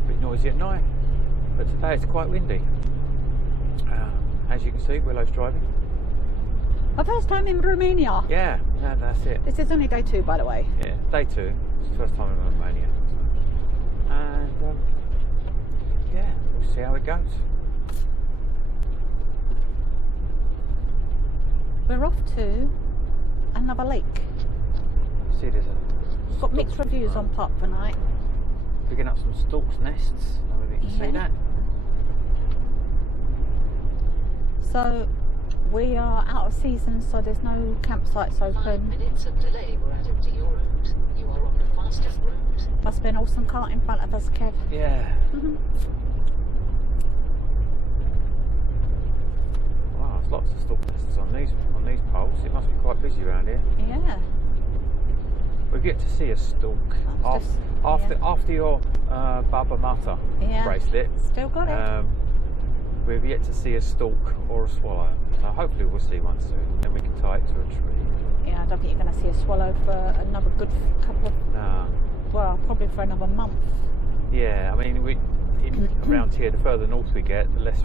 a bit noisy at night. But today it's quite windy. As you can see, Willow's driving. My first time in Romania. Yeah, that's it. This is only day 2, by the way. Yeah, day 2. It's the first time in Romania. And yeah, we'll see how it goes. We're off to another lake. See, there's Got mixed reviews on Park for night. Picking up some stork's nests. I don't know if you can see that. So we are out of season, so there's no campsites open. 5 minutes of delay were added to your route. You are on the fastest route. Must have been an awesome cart in front of us, Kev. Yeah. Wow, there's lots of stork nests on these poles. It must be quite busy around here. Yeah. We've yet to see a stork after your Baba Mata bracelet. Still got it. We've yet to see a stork or a swallow. So hopefully we'll see one soon. Then we can tie it to a tree. Yeah, I don't think you're going to see a swallow for another good couple of... Nah. Well, probably for another month. Yeah, I mean, around here, the further north we get, the less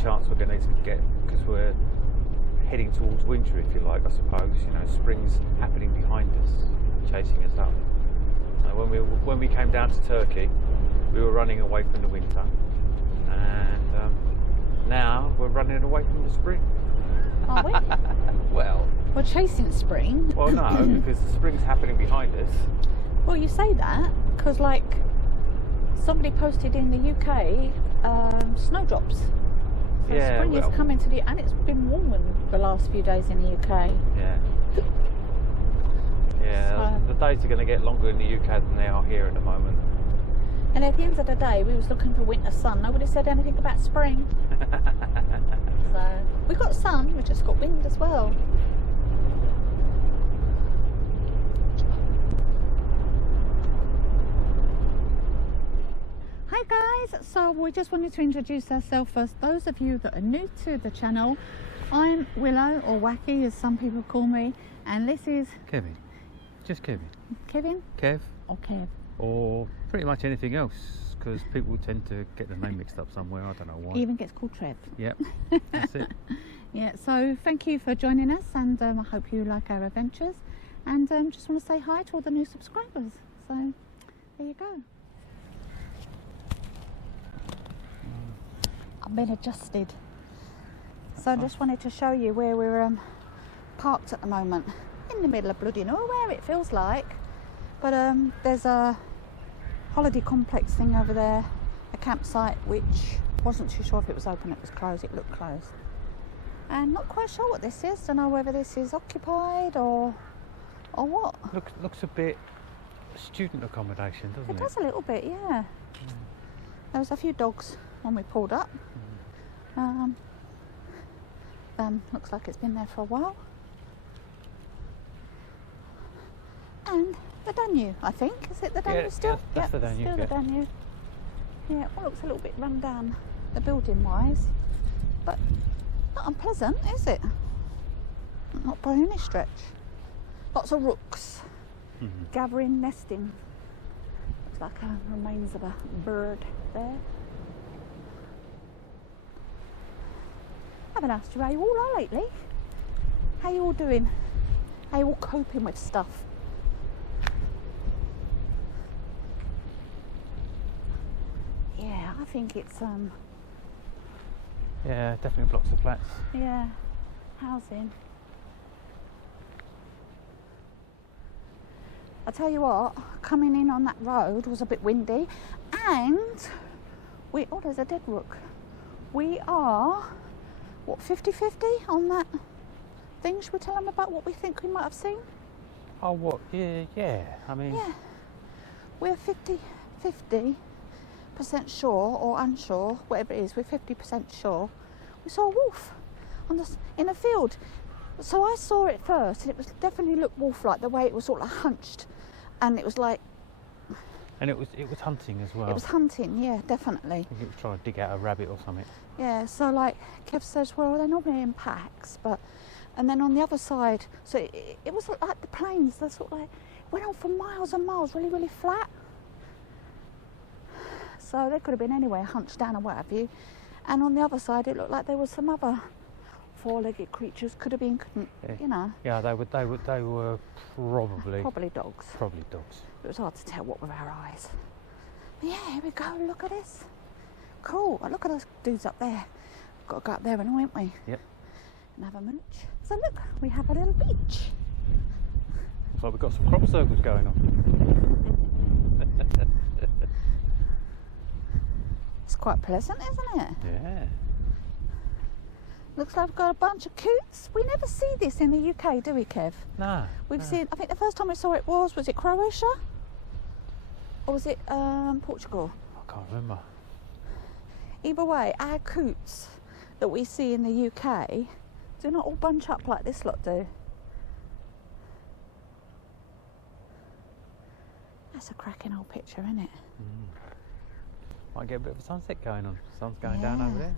chance we're going to get, because we're heading towards winter, if you like, I suppose. You know, spring's happening behind us, chasing us up. When we came down to Turkey, we were running away from the winter, and now we're running away from the spring. Are we? Well, we're chasing spring. Well, no, because the spring's happening behind us. Well, you say that because, like, somebody posted in the UK snowdrops. So yeah, spring is coming to and it's been warm the last few days in the UK. Yeah. Yeah, so, the days are going to get longer in the UK than they are here at the moment. And at the end of the day, we was looking for winter sun. Nobody said anything about spring. So we got sun, we just got wind as well. Hi guys, so we just wanted to introduce ourselves first. Those of you that are new to the channel, I'm Willow, or Wacky as some people call me, and this is Kevin. Just Kevin. Kevin? Kev. Or Kev. Or pretty much anything else, because people tend to get the name mixed up somewhere. I don't know why. He even gets called Trev. Yep, that's it. Yeah, so thank you for joining us, and I hope you like our adventures. And just want to say hi to all the new subscribers. So there you go. I've been adjusted. So I just wanted to show you where we're parked at the moment. In the middle of bloody nowhere, it feels like. But there's a holiday complex thing over there, a campsite, which wasn't too sure if it was open, it was closed, it looked closed. And not quite sure what this is, don't know whether this is occupied or what. Looks a bit student accommodation, doesn't it? It does a little bit, yeah. There was a few dogs when we pulled up. Looks like it's been there for a while. And the Danube, I think. Is it the Danube still? Yeah, that's the Danube. Still the Danube. Yeah, it looks a little bit run down, the building wise, but not unpleasant, is it? Not by any stretch. Lots of rooks gathering, nesting. Looks like remains of a bird there. I haven't asked you how you all are lately. How you all doing? How you all coping with stuff? Yeah, I think it's yeah, definitely blocks of flats. yeah, housing. I tell you what, coming in on that road was a bit windy, and there's a dead rook. We are what, 50-50 on that thing? Should we tell them about what we think we might have seen? Oh, what? Yeah. I mean, yeah, we're 50% sure or unsure, whatever it is. We're 50% sure we saw a wolf in a field. So I saw it first, and it was definitely looked wolf-like, the way it was sort of hunched, and it was like. And it was hunting as well. It was hunting, yeah, definitely. I think it was trying to dig out a rabbit or something. Yeah, so like Kev says, well, they're normally in packs, but and then on the other side, so it was like the plains. They sort of like went on for miles and miles, really, really flat. so they could have been anywhere, hunched down or what have you. And on the other side, it looked like there was some other four-legged creatures. Could have been, you know. Yeah, they were probably dogs. Probably dogs. It was hard to tell what with our eyes. But yeah, here we go. Look at this. Cool. Look at those dudes up there. Got to go up there and all, ain't we? Yep. And have a mooch. So look, we have a little beach. Looks like we've got some crop circles going on. It's quite pleasant, isn't it? Yeah. Looks like we've got a bunch of coots. We never see this in the UK, do we, Kev? No. We've seen, I think the first time we saw it was it Croatia? Or was it Portugal? I can't remember. Either way, our coots that we see in the UK do not all bunch up like this lot do. That's a cracking old picture, isn't it? Might get a bit of a sunset going on. Sun's going down over there.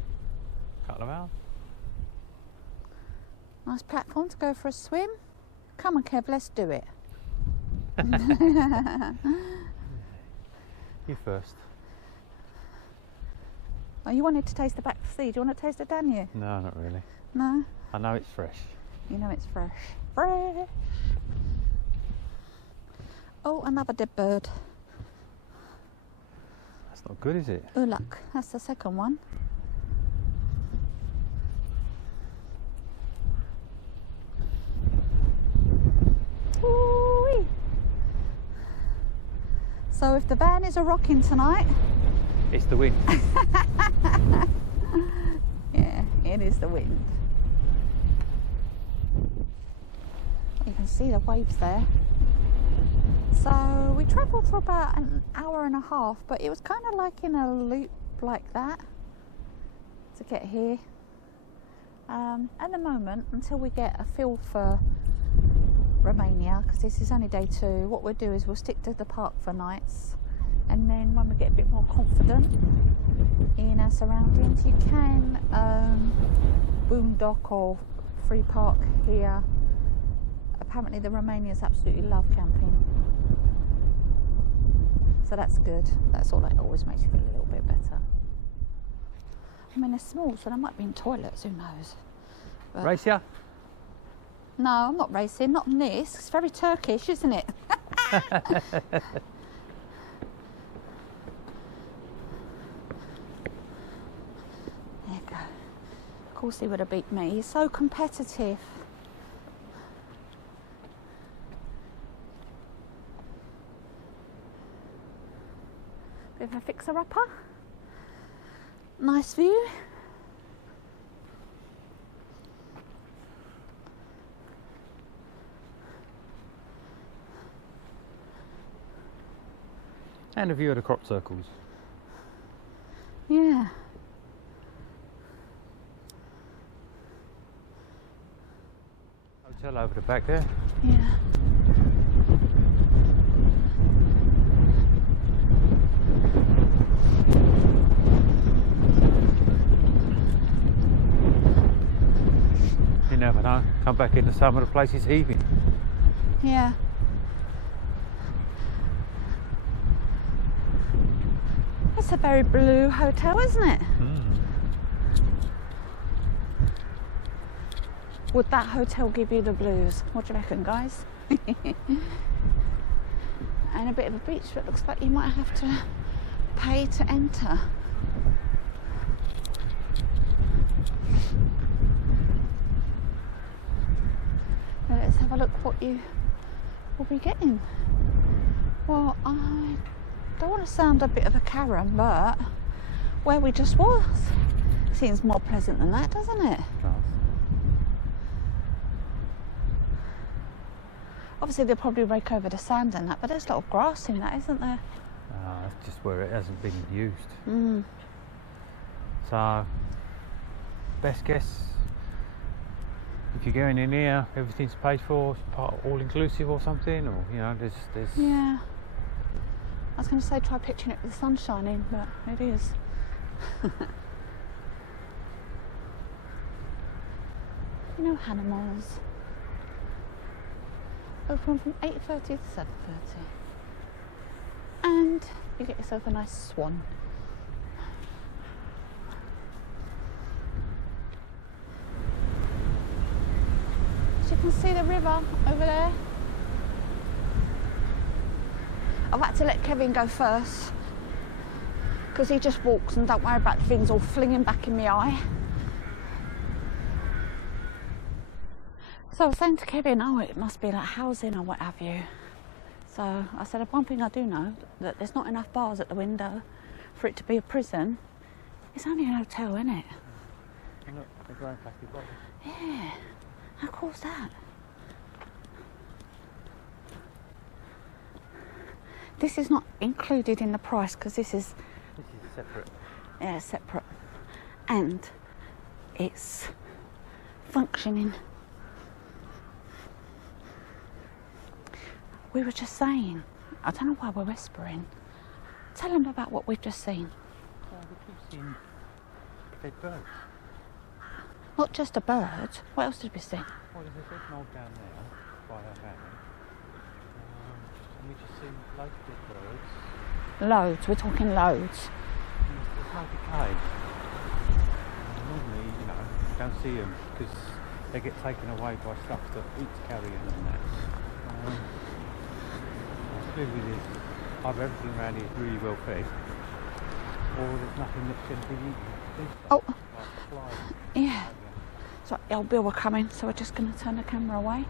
Couple of hours. Nice platform to go for a swim. Come on, Kev, let's do it. You first. Oh, you wanted to taste the back sea. Do you want to taste it, don't you? No, not really. No? I know it's fresh. You know it's fresh. Fresh! Oh, another dead bird. That's not good, is it? Oh, look, that's the second one. Ooh-wee. So if the van is a rocking tonight, it's the wind. Yeah, it is the wind. You can see the waves there. So we travelled for about an hour and a half, but it was kind of like in a loop like that to get here. At the moment, until we get a feel for Romania, because this is only day 2, what we'll do is we'll stick to the park for nights, and then when we get a bit more confident in our surroundings, you can boondock or free park here. Apparently the Romanians absolutely love camping, so that's good. That's all that always makes you feel a little bit better. I mean, they're small, so they might be in toilets, who knows. But Race ya? no, I'm not racing, not on this. It's very Turkish, isn't it? There you go. Of course he would have beat me. He's so competitive. Bit of a fixer-upper. Nice view. And a view of the crop circles. Yeah. Hotel over the back there. Yeah. You never know. Come back into some of the places heaving. Yeah. It's a very blue hotel, isn't it? Would that hotel give you the blues? What do you reckon, guys? And a bit of a beach that looks like you might have to pay to enter. Now let's have a look what you will be getting. Well, I don't want to sound a bit of a Karen, but where we just was seems more pleasant than that, doesn't it? Obviously they'll probably rake over the sand and that, but there's a lot of grass in that, isn't there? That's just where it hasn't been used. Mm. So, best guess, if you're going in here, everything's paid for, part all-inclusive or something, or, you know, there's... Yeah. I was going to say try picturing it with the sun shining, but it is. You know, animals. Open from 8:30 to 7:30. And you get yourself a nice swan. can see the river over there. I've had to let Kevin go first because he just walks and don't worry about things all flinging back in my eye. So I was saying to Kevin, oh, it must be like housing or what have you. So I said, one thing I do know, that there's not enough bars at the window for it to be a prison. It's only an hotel, isn't it? And look, they're growing plastic bottles. Yeah, how cool is that? This is not included in the price because this is separate. Yeah, separate. And it's functioning. We were just saying, I don't know why we're whispering. Tell them about what we've just seen. Well, we keep seeing dead birds. Not just a bird. What else did we see? Well, there's a big knoll down there by our family. And we just see loads of dead birds. Loads. We're talking loads. And there's no decay. Normally, you know, you don't see them because they get taken away by stuff that eats carrion and that. With this, either everything around here is really well fed, or there's nothing that's going to be eaten. Oh, like flies. yeah. So old Bill were coming, so we're just going to turn the camera away.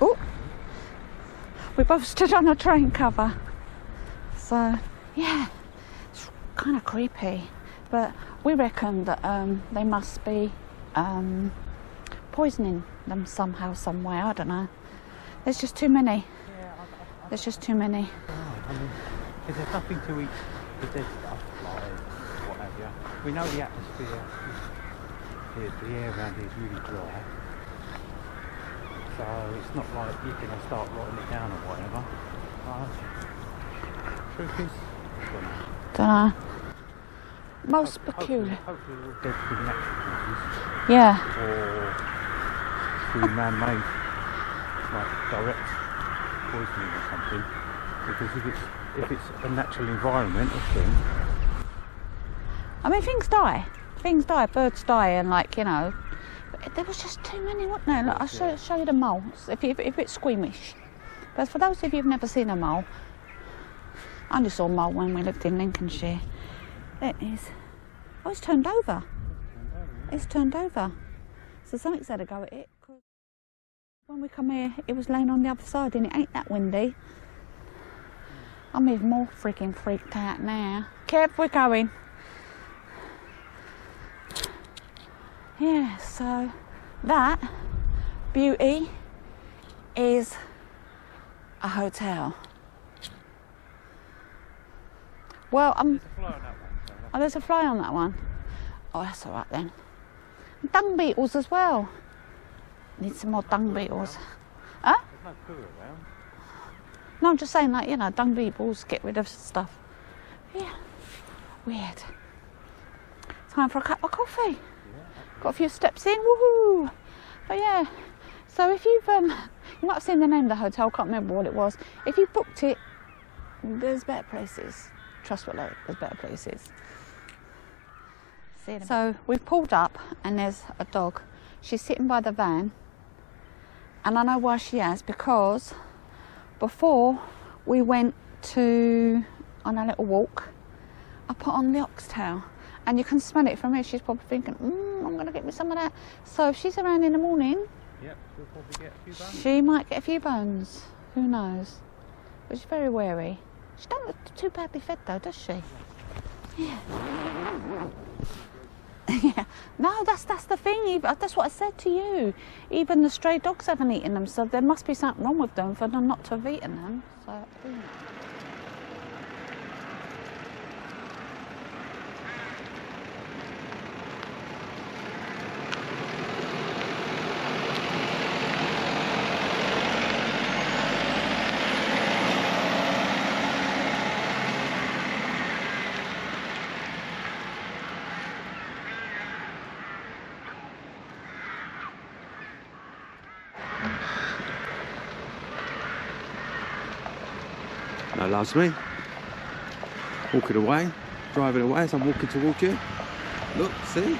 Oh, we both stood on a train cover. So yeah, it's kind of creepy, but we reckon that they must be poisoning them somehow, some way. I don't know. There's just too many. There's just too many. I mean, because there's nothing to eat the dead stuff, flies, what have you. We know the atmosphere, the air around here is really dry. So it's not like you're going to start rotting it down or whatever. Truth is, I Don't know. Most peculiar. Hopefully they're dead through natural causes. Yeah. Or through man-made, like direct poisoning or something. Because if it's a natural environmental thing. I mean, things die. Things die. Birds die, and like, you know, but there was just too many, wasn't there? Look, I'll show you the moles if it's squeamish. But for those of you who've never seen a mole, I only saw a mole when we lived in Lincolnshire. It is. Oh, it's turned over. It's turned over. So something's had a go at it. When we come here, it was laying on the other side, and it ain't that windy. I'm even more freaking freaked out now. Kev, we're going. Yeah, so that beauty is a hotel. Well, there's a fly on that one. Oh, that's all right then. Dung beetles as well. Need some more dung beetles. Huh? There's no poo around. No, I'm just saying, like, you know, dung beetles get rid of stuff. Yeah, weird. Time for a cup of coffee. Got a few steps in, woohoo! But yeah, so if you've, you might have seen the name of the hotel, can't remember what it was. If you booked it, there's better places. Trust what, there's better places. So we've pulled up and there's a dog. She's sitting by the van. And I know why she has, because before we went on a little walk, I put on the oxtail. And you can smell it from here. She's probably thinking, I'm going to get me some of that. So if she's around in the morning, yep, she'll probably get a few bones. She might get a few bones. Who knows? But she's very wary. She don't look too badly fed though, does she? Yeah. Yeah. No, that's the thing. That's what I said to you. Even the stray dogs haven't eaten them, so there must be something wrong with them for them not to have eaten them. So. No, loves me. Walking away, driving away as I'm walking towards you. Look, see?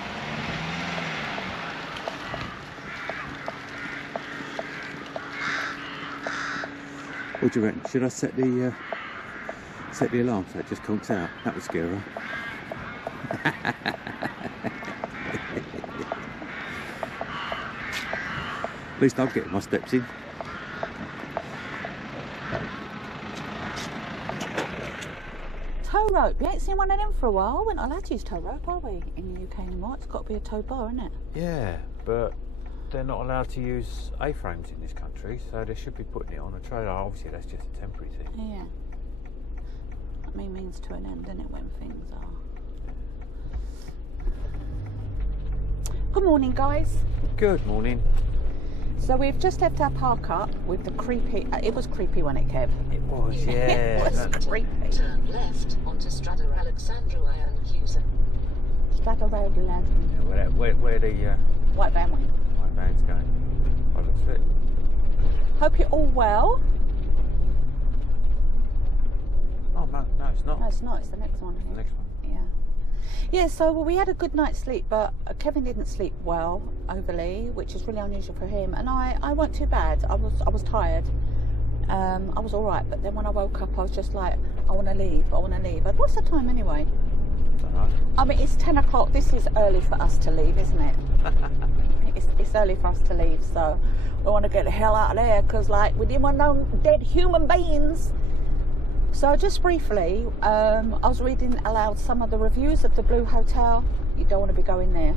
What do you reckon? Should I set the alarm so it just conks out? That would scare her. At least I'll get my steps in. Tow rope. You ain't seen one of them for a while. We're not allowed to use tow rope, are we, in the UK anymore? It's got to be a tow bar, isn't it? Yeah, but they're not allowed to use A-frames in this country, so they should be putting it on a trailer. Obviously, that's just a temporary thing. Yeah. I mean, means to an end, isn't it, when things are. Good morning, guys. Good morning. So we've just left our park up with the creepy... it was creepy, wasn't it, Kev? It was, yeah. It was creepy. Turn left onto Strada Alexandrova and Houston. Strada Road, lad. Yeah, where the White van went. white van's going. By the looks of it. Hope you're all well. Oh, no, it's not. No, it's not. It's the next one. The next one. Yeah. Yeah, so we had a good night's sleep, but Kevin didn't sleep well overly, which is really unusual for him. And I wasn't too bad. I was tired. I was all right, but then when I woke up, I was just like, I want to leave. But what's the time anyway? Don't know. I mean, it's 10 o'clock. This is early for us to leave, isn't it? It's early for us to leave, so we want to get the hell out of there because, like, we didn't want no dead human beings. So just briefly, I was reading aloud some of the reviews of the Blue Hotel. You don't want to be going there.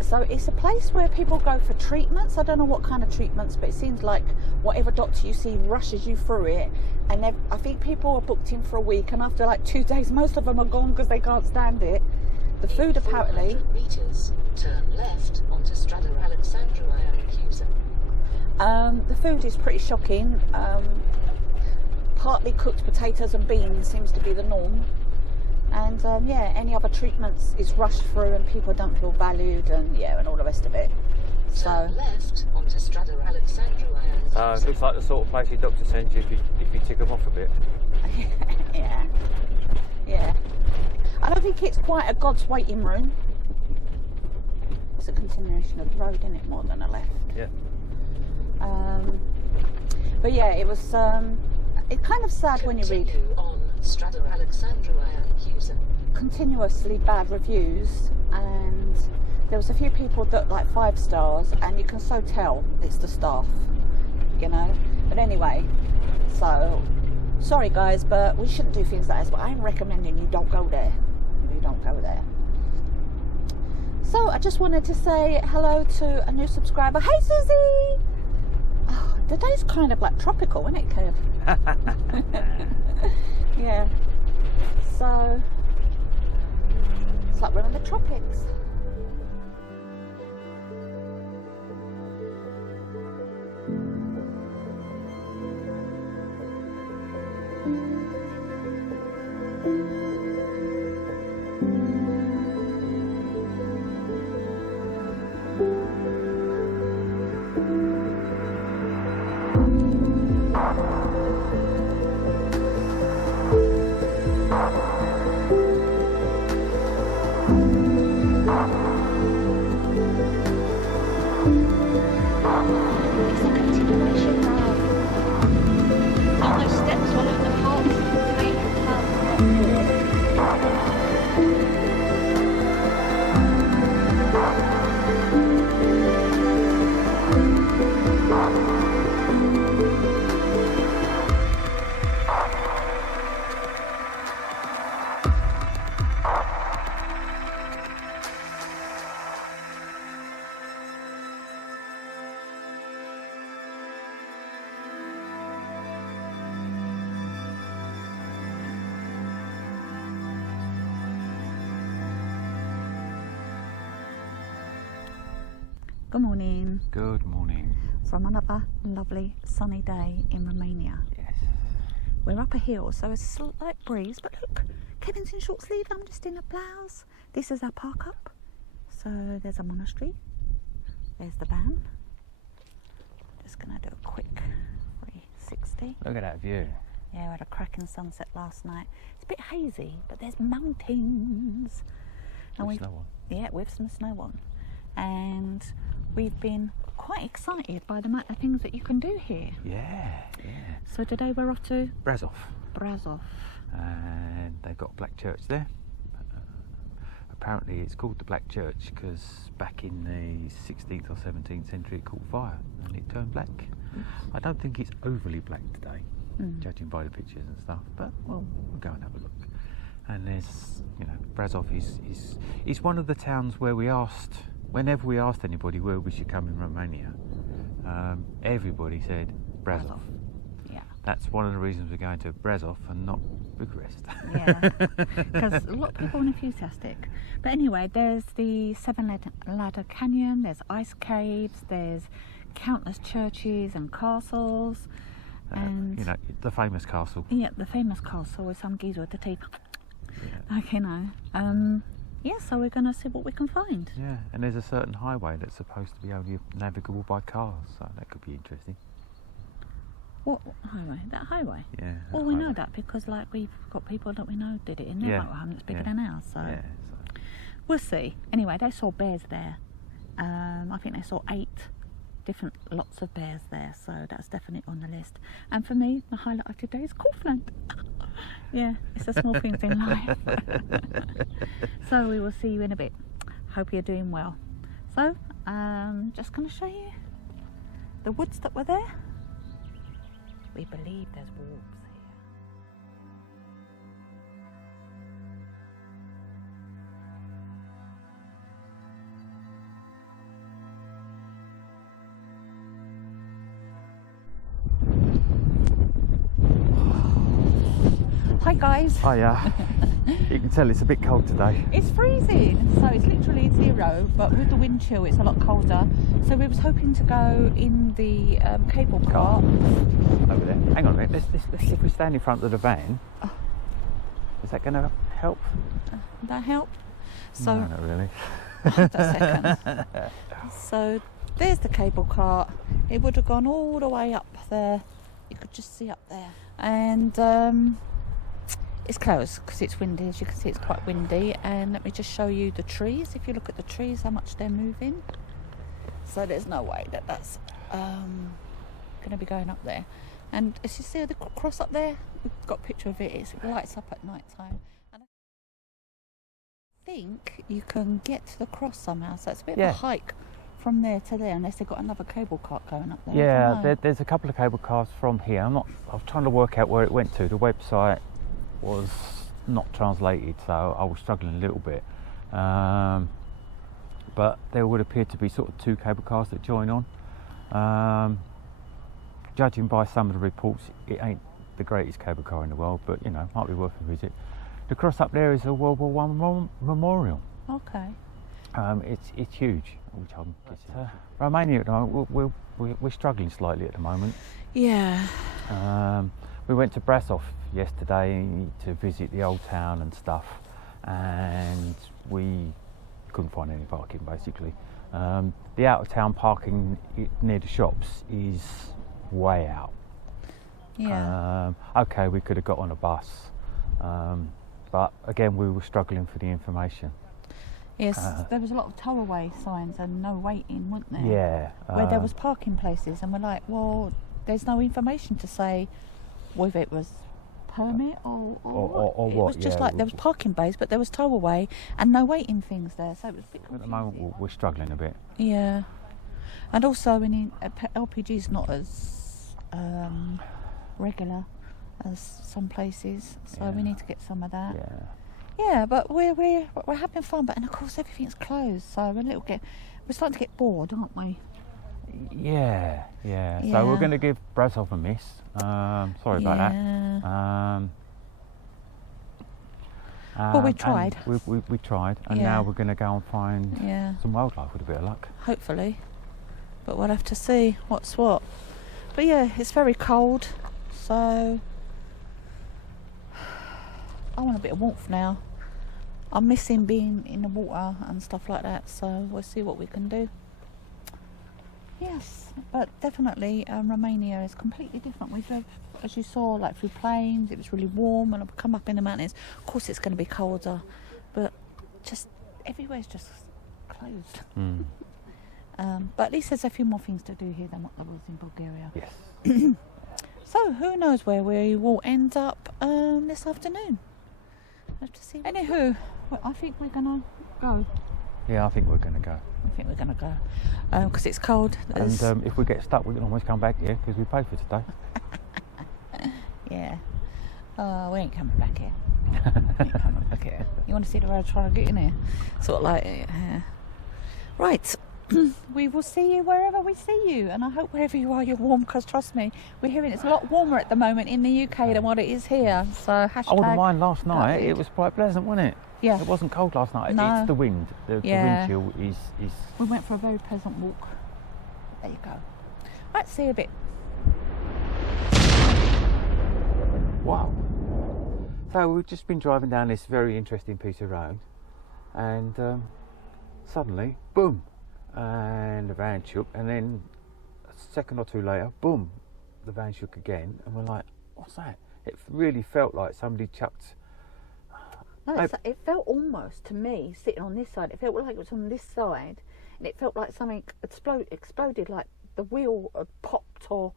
So it's a place where people go for treatments. I don't know what kind of treatments, but it seems like whatever doctor you see rushes you through it. And I think people are booked in for a week, and after like 2 days, most of them are gone because they can't stand it. The food apparently... 400 meters, turn left onto Strada Alexandrova and Houston. The food is pretty shocking. Partly cooked potatoes and beans seems to be the norm, and yeah, any other treatments is rushed through and people don't feel valued, and yeah, and all the rest of it. So Turn left onto Strada Alexandrova and It looks like the sort of place your doctor sends you if you tick them off a bit. yeah. I don't think it's quite a God's waiting room. It's a continuation of the road, isn't it, more than a left? Yeah. But yeah, it was. It's kind of sad when you read Continue on Strada Alexandrova and Houston. continuously bad reviews, and there was a few people that like 5 stars, and you can so tell it's the staff, you know. But anyway, so sorry guys, but we shouldn't do things like this, but I'm recommending you don't go there. You don't go there. So I just wanted to say hello to a new subscriber. Hey Susie! Oh, the day's kind of like tropical, isn't it, Kev? Yeah. So it's like we're in the tropics. It's a continuation now. All those steps all over the parts, main path. Good morning Good morning. from another lovely sunny day in Romania. Yes. We're up a hill, so a slight breeze, but look, Kevin's in short sleeve, I'm just in a blouse. This is our park up. So there's a monastery, there's the van. Just gonna do a quick 360. Look at that view. Yeah, we had a cracking sunset last night. It's a bit hazy, but there's mountains. With snow on. Yeah, with some snow on. And we've been quite excited by the amount of things that you can do here. Yeah. So today we're off to Brazov. And they've got a black church there. Apparently it's called the Black Church because back in the 16th or 17th century it caught fire and it turned black. I don't think it's overly black today, judging by the pictures and stuff, but we'll go and have a look. And there's, Brazov is one of the towns where whenever we asked anybody where we should come in Romania, everybody said Brazov. Yeah. That's one of the reasons we're going to Brazov and not Bucharest. Yeah, because a lot of people are enthusiastic. But anyway, there's the Seven Ladder Canyon, there's ice caves, there's countless churches and castles. And the famous castle. Yeah, the famous castle with some geezer with the teeth. Yeah. Like, so we're going to see what we can find. Yeah, and there's a certain highway that's supposed to be only navigable by cars, so that could be interesting. What highway? That highway? Yeah. Well, we know that because, like, we've got people that we know did it in their motorhome that's bigger than ours, so we'll see. Anyway, they saw bears there. I think they saw 8 different lots of bears there, so that's definitely on the list. And for me, the highlight of today is Kaufland. Yeah, it's the small things in life. So we will see you in a bit. Hope you're doing well. So, just going to show you the woods that were there. We believe there's wolves here. Hi guys. Hiya. You can tell it's a bit cold today. It's freezing, so it's literally 0, but with the wind chill it's a lot colder. So we was hoping to go in the cable car. Over there. Hang on a minute, let's see if we stand in front of the van. Is that going to help? Would that help? So, no, not really. Just a second. So there's the cable car. It would have gone all the way up there. You could just see up there. And it's closed because it's windy. As you can see, it's quite windy. And let me just show you the trees. If you look at the trees, how much they're moving. So there's no way that that's going to be going up there. And as you see the cross up there, we've got a picture of it. It lights up at night time. And I think you can get to the cross somehow. So it's a bit of a hike from there to there, unless they've got another cable car going up there. Yeah, there's a couple of cable cars from here. I was trying to work out where it went to. The website was not translated, so I was struggling a little bit. But there would appear to be sort of 2 cable cars that join on. Judging by some of the reports, it ain't the greatest cable car in the world, but might be worth a visit. The cross up there is a World War I memorial. Okay. It's huge, which I'm guessing. Romania at the moment, we're struggling slightly at the moment. Yeah. We went to Brasov yesterday to visit the old town and stuff, and we couldn't find any parking basically. The out of town parking near the shops is way out. Yeah. Okay, we could have got on a bus, but again we were struggling for the information. Yes, there was a lot of tow-away signs and no waiting, wasn't there? Yeah. Where there was parking places, and we're like, well, there's no information to say whether it was permit or what. It was just like there was parking bays, but there was tow-away and no waiting things there, so it was a bit confusing. At the moment we're struggling a bit. Yeah. And also, LPG is not as regular as some places, so we need to get some of that. Yeah, but we're having fun, but and of course everything's closed, so we're starting to get bored, aren't we? Yeah. So we're going to give Brasov a miss. Sorry about that. Well, we tried. We tried, and now we're going to go and find some wildlife with a bit of luck. Hopefully, but we'll have to see what's what. But yeah, it's very cold, so I want a bit of warmth now. I'm missing being in the water and stuff like that, so we'll see what we can do. Yes, but definitely Romania is completely different. We drove, as you saw, like through plains. It was really warm, and I've come up in the mountains. Of course, it's going to be colder, but just everywhere's just closed. But at least there's a few more things to do here than what there was in Bulgaria. Yes. So who knows where we will end up this afternoon. Have to see. Anywho, well, I think we're gonna go. Yeah, I think we're going to go. I think we're gonna go because it's cold. And if we get stuck, we can always come back here because we paid for today. Yeah. We ain't coming back here. We ain't coming back here. You want to see the road trying to get in here? Sort of like, right. We will see you wherever we see you, and I hope wherever you are you're warm, because trust me, we're hearing it's a lot warmer at the moment in the UK than what it is here. So hashtag. I wouldn't mind last night. It was quite pleasant, wasn't it? Yeah. It wasn't cold last night. No. It's the wind. The wind chill is. We went for a very pleasant walk. There you go. Right, see you a bit. Wow. So we've just been driving down this very interesting piece of road, and suddenly, boom, and the van shook, and then a second or two later, boom, the van shook again, and we're like, what's that? It really felt like somebody chucked. No, it felt almost to me, sitting on this side, it felt like it was on this side, and it felt like something exploded, like the wheel had popped, or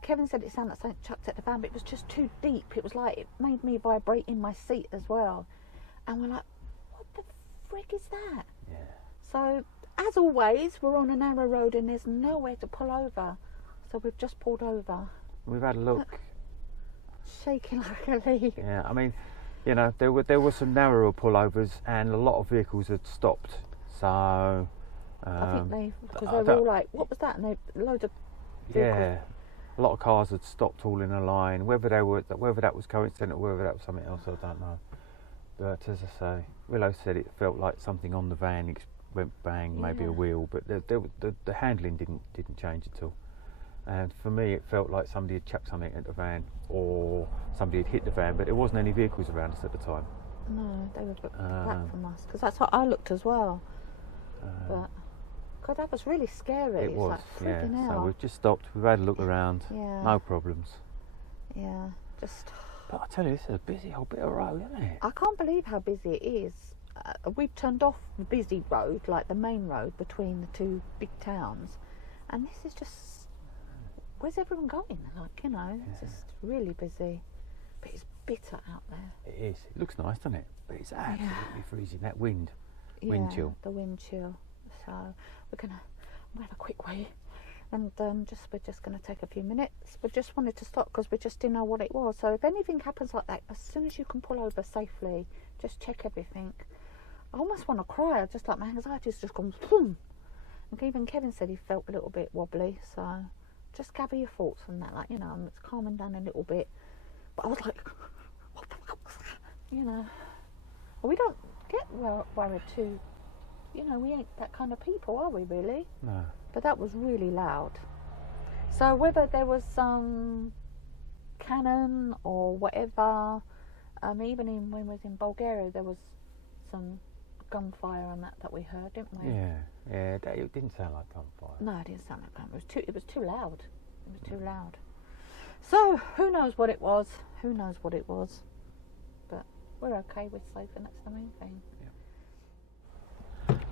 Kevin said it sounded like something chucked at the van, but it was just too deep. It was like, it made me vibrate in my seat as well. And we're like, what the frig is that? Yeah. So, as always, we're on a narrow road and there's nowhere to pull over. So we've just pulled over. We've had a look. Shaking like a leaf. Yeah, I mean, you know, there were some narrower pullovers and a lot of vehicles had stopped. So I think because they were all like, what was that? And they loads of vehicles. Yeah, a lot of cars had stopped all in a line. Whether that was coincidental, whether that was something else, I don't know. But as I say, Willow said it felt like something on the van went bang, maybe a wheel, but the handling didn't change at all. And for me, it felt like somebody had chucked something at the van, or somebody had hit the van, but there wasn't any vehicles around us at the time. No, they were back from us, because that's how I looked as well. But God, that was really scary. It was, like freaking out. So we've just stopped. We've had a look around. Yeah. No problems. Yeah, just. But I tell you, this is a busy old bit of road, isn't it? I can't believe how busy it is. We've turned off the busy road, like the main road between the two big towns, and this is just. Where's everyone going? Like, you know, it's just really busy. But it's bitter out there. It is. It looks nice, doesn't it? But it's absolutely freezing. That wind chill. The wind chill. So I'm gonna have a quick way, and we're just gonna take a few minutes. We just wanted to stop because we just didn't know what it was. So if anything happens like that, as soon as you can pull over safely, just check everything. I almost want to cry. I just like my anxiety's just gone boom. And even Kevin said he felt a little bit wobbly. So just gather your thoughts on that. Like, you know, it's calming down a little bit. But I was like, what the fuck was that? You know, we don't get worried too. You know, we ain't that kind of people, are we, really? No. But that was really loud. So whether there was some cannon or whatever, even when we was in Bulgaria, there was some gunfire and that we heard, didn't we? Yeah, it didn't sound like gunfire. No, it didn't sound like gunfire. It was too loud. It was too loud. So, who knows what it was? Who knows what it was? But we're okay, we're safe, and that's the main thing.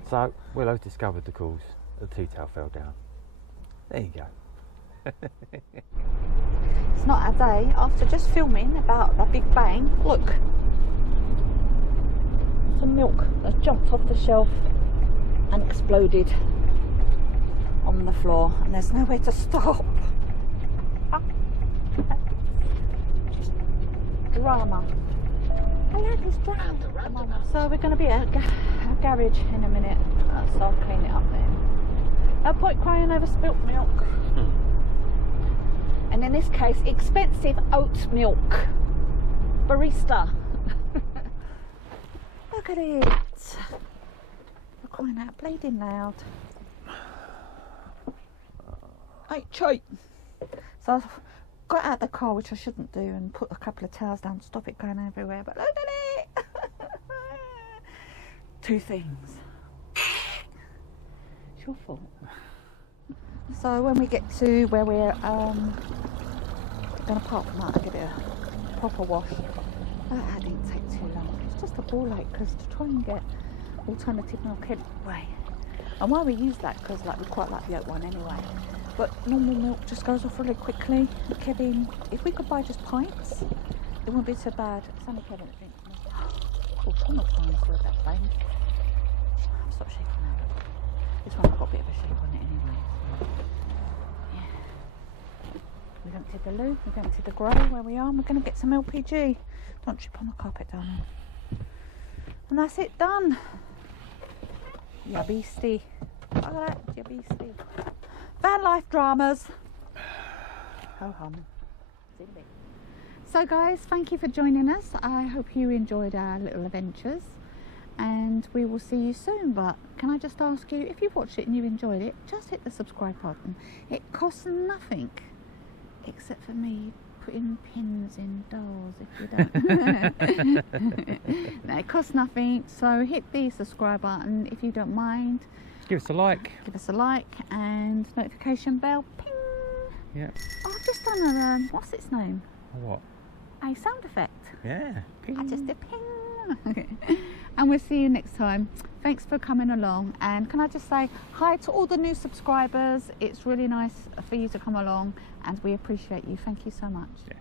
So, Willow discovered the cause. The tea towel fell down. There you go. It's not our day. After just filming about the Big Bang, look. Some milk that jumped off the shelf and exploded on the floor. And there's nowhere to stop. Just drama. I like this drama. So we're going to be at a garage in a minute, so I'll clean it up then. No point crying over spilt milk. And in this case, expensive oat milk. Barista. Look at it. We're crying out bleeding loud. Hey, cheap. So I've got out of the car, which I shouldn't do, and put a couple of towels down to stop it going everywhere. But look at it. Two things. It's your fault. So when we get to where we're going to park from out and give it a proper wash, that didn't take too long. It's just a ball ache because to try and get alternative milk anyway. And why we use that, because like we quite like the oat one anyway. But normal milk just goes off really quickly. Kevin, if we could buy just pints, it wouldn't be so bad. It's only Kevin that drinks milk. Oh, traumatised with that thing. Stop shaking now. This one I've got a bit of a shake on it anyway. Yeah. We've emptied the loo, we've emptied the grey where we are, and we're going to get some LPG. Don't trip on the carpet, darling. And that's it, done. Ya beastie. Look at that, ya beastie. Van life dramas. Ho hum. So guys, thank you for joining us. I hope you enjoyed our little adventures, and we will see you soon. But can I just ask you, if you've watched it and you enjoyed it, just hit the subscribe button. It costs nothing except for me putting pins in dolls if you don't. No, it costs nothing, so hit the subscribe button if you don't mind. Give us a like. Give us a like and notification bell. Ping. Yeah. Oh, I've just done a what's its name? What? A sound effect. Yeah. Ping. I just did ping. And we'll see you next time. Thanks for coming along, and can I just say hi to all the new subscribers. It's really nice for you to come along, and we appreciate you. Thank you so much. Yeah.